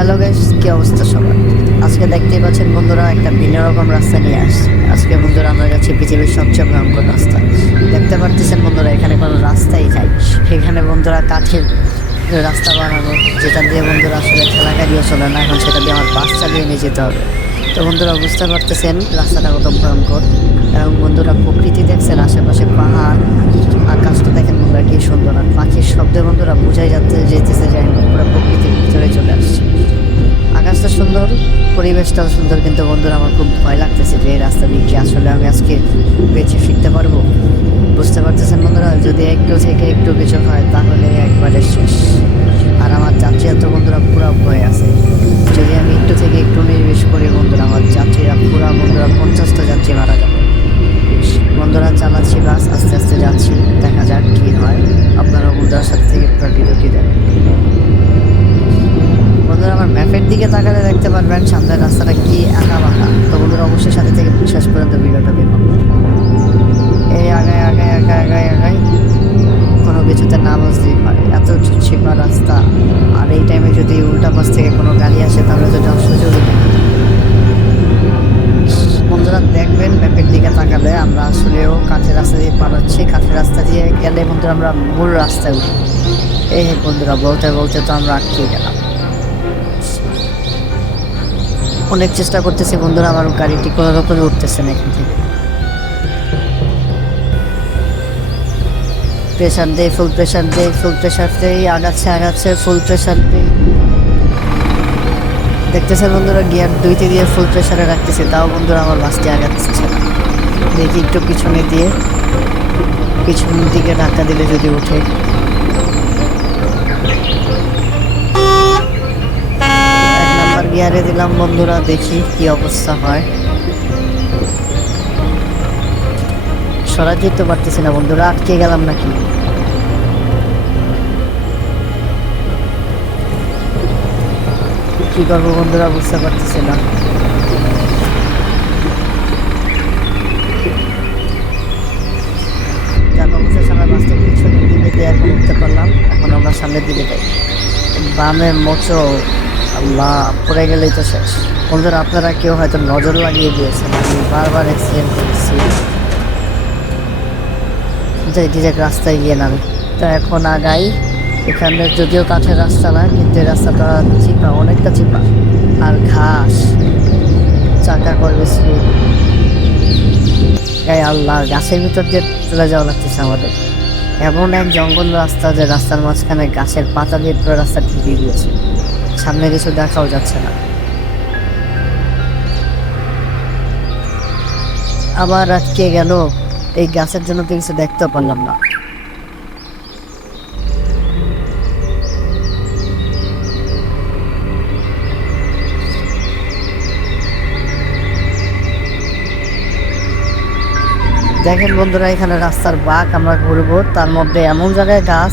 Hello guys কি অবস্থা সবার? আজকে দেখতেই পাচ্ছেন বন্ধুরা, একটা ভিন্ন রকম রাস্তা নিয়ে আসছে। আজকে বন্ধুরা, আমরা যাচ্ছি পৃথিবীর সবচেয়ে ভয়ঙ্কর রাস্তা। দেখতে পারতেছেন বন্ধুরা, এখানে কোনো রাস্তাই নাই। এখানে বন্ধুরা কাঠের রাস্তা বানানো, যেটা দিয়ে বন্ধুরা আসলে ঠেলা গাড়িও চলে না, এখন সেটা দিয়ে আমার বাস চালিয়ে নিয়ে যেতে হবে। তো বন্ধুরা, বুঝতে পারতেছেন রাস্তাটা কত ভয়ঙ্কর। এবং বন্ধুরা প্রকৃতি দেখছেন আশেপাশে পাহাড় আকাশটা দেখেন বন্ধুরা আর পাখির শব্দে বন্ধুরা বোঝাই যাচ্ছে যেতেছে যে আমি পুরো প্রকৃতির ভিতরে চলে আসছি। আকাশটা সুন্দর, পরিবেশটাও সুন্দর, কিন্তু বন্ধুরা আমার খুব ভয় লাগতেছে যে এই রাস্তা দিয়ে কি আসলে আমি আজকে বেঁচে ফিরতে পারব। বুঝতে পারতেছেন বন্ধুরা? যদি একটু থেকে একটু কিছু হয়, তাহলে একবারে শেষ। আর আমার যাত্রী এত বন্ধুরা পুরো ভয় আছে। পুরো ভিডিওটি দেন বন্ধুরা, আমার ম্যাপের দিকে তাকালে দেখতে পারবেন সামনের রাস্তাটা কি আঁকা বাঁকা তো বন্ধুরা, অবশ্যই সাথে থেকে শেষ পর্যন্ত ভিডিওটা দেখুন। এই আগায় আগায় আগায় আগায় আগায়। কোনো কিছুতে না বসতেই হয়। এত ছিপা রাস্তা। আর এই টাইমে যদি উল্টা পাশ থেকে কোনো গাড়ি আসে, তাহলে তো যাওয়ার সুযোগই নেই। বন্ধুরা, দেখবেন ম্যাপের দিকে তাকালে আমরা আসলেও কাঠের রাস্তা দিয়ে পালাচ্ছি। কাঠের রাস্তা দিয়ে গেলে বন্ধুরা আমরা মূল রাস্তায় উঠি এই বন্ধুরা, বলতে বলতে তো আমরা আটকে গেলাম। অনেক চেষ্টা করতেছি বন্ধুরা, আমার গাড়িটি কোনো রকমে উঠতেছে না এখান থেকে। প্রেশার দেয় ফুল প্রেশার দেয় ফুল প্রেশার দেই আগাচ্ছে আগাচ্ছে ফুল প্রেশার দেই দেখতেছেন বন্ধুরা গিয়ার দুইতে দিয়ে ফুল প্রেশারে রাখতেছে, তাও বন্ধুরা আমার বাসটি আগাচ্ছে না। দেখি একটু পিছনে দিয়ে পিছন দিকে ধাক্কা দিলে যদি উঠে গিয়ারে দিলাম, বন্ধুরা, দেখি কি অবস্থা হয়। সরাজ দিতে পারতেছি না, বন্ধুরা, আটকে গেলাম নাকি? কি করব, বন্ধুরা, বুঝতে পারতেছি না। সামনের দিকে যাই। বামে মোচো। আল্লাহ, পড়ে গেলেই তো শেষ। বন্ধুরা, আপনারা কেউ হয়তো নজর লাগিয়ে দিয়েছেন, আমি বারবার অ্যাক্সিডেন্ট করছি। যাই ডিরেক্ট রাস্তায় গিয়ে নামি। তো এখন আগাই, এখানে যদিও কাঠের রাস্তা না, কিন্তু রাস্তাটা চিপা, অনেকটা চিপা। আর ঘাস, চাকা করবে স্লিপ গায়ে আল্লাহ গাছের ভিতর দিয়ে চলে যাওয়া লাগতেছে আমাদের। এমন এক জঙ্গল রাস্তা যে রাস্তার মাঝখানে গাছের পাতা দিয়ে পুরো রাস্তা ঢুকিয়ে দিয়েছে। সামনে কিছু দেখাও যাচ্ছে না। আবার আটকে গেল। এই গাছের জন্য তো কিছু দেখতেও পারলাম না। দেখেন বন্ধুরা, এখানে রাস্তার বাঁক আমরা ঘুরবো। তার মধ্যে এমন জায়গায় গাছ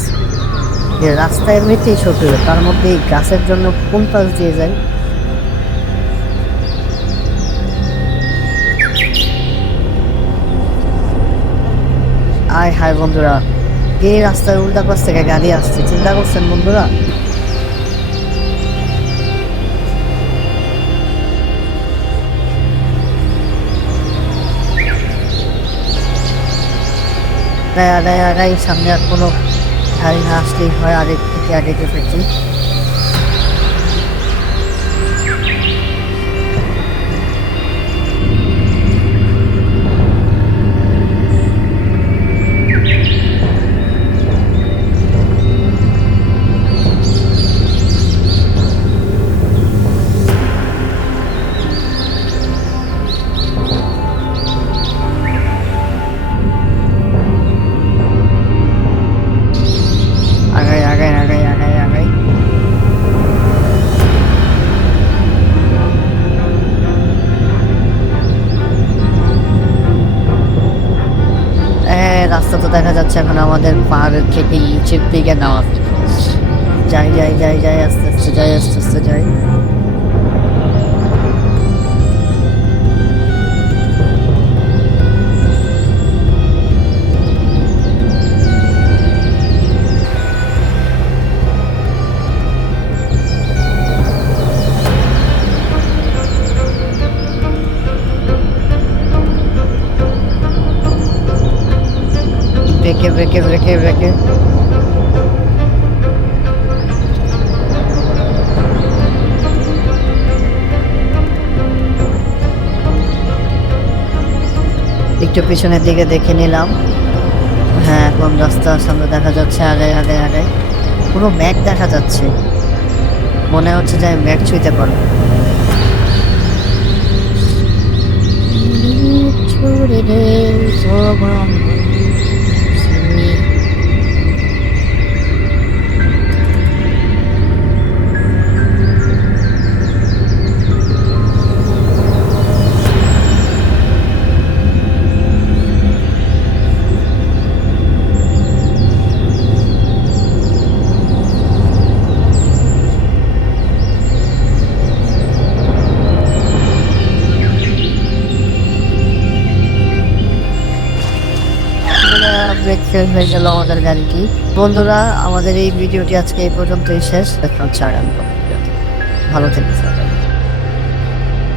যে রাস্তা এমনিতেই ছোট তার মধ্যে এই গাছের জন্য কোন পাশ দিয়ে যায় আয় হায় বন্ধুরা এই রাস্তার উল্টা পাশ থেকে গাড়ি আসছে? চিন্তা করছেন বন্ধুরা? সামনে আর কোনো গাড়ি না আসলেই হয় আগে থেকে আগে ফেলছি দেখা যাচ্ছে এখন আমাদের পাহাড়ের থেকে নিচের দিকে। নামা যাই যাই যাই যাই, আস্তে আস্তে, যাই, আস্তে আস্তে, যাই। ব্রেকে ব্রেকে ব্রেকে ব্রেকে একটু পিছনের দিকে দেখে নিলাম। হ্যাঁ কোন রাস্তার সামনে দেখা যাচ্ছে আগে আগে আগে। পুরো ম্যাক দেখা যাচ্ছে। মনে হচ্ছে যে আমি ম্যাক ছুঁতে পারব ছুড়ে ব্রেক হয়ে গেল আমাদের গাড়িটি। বন্ধুরা, আমাদের এই ভিডিওটি আজকে এই পর্যন্তই শেষ। এখন ছাড়ান ভালো থেকো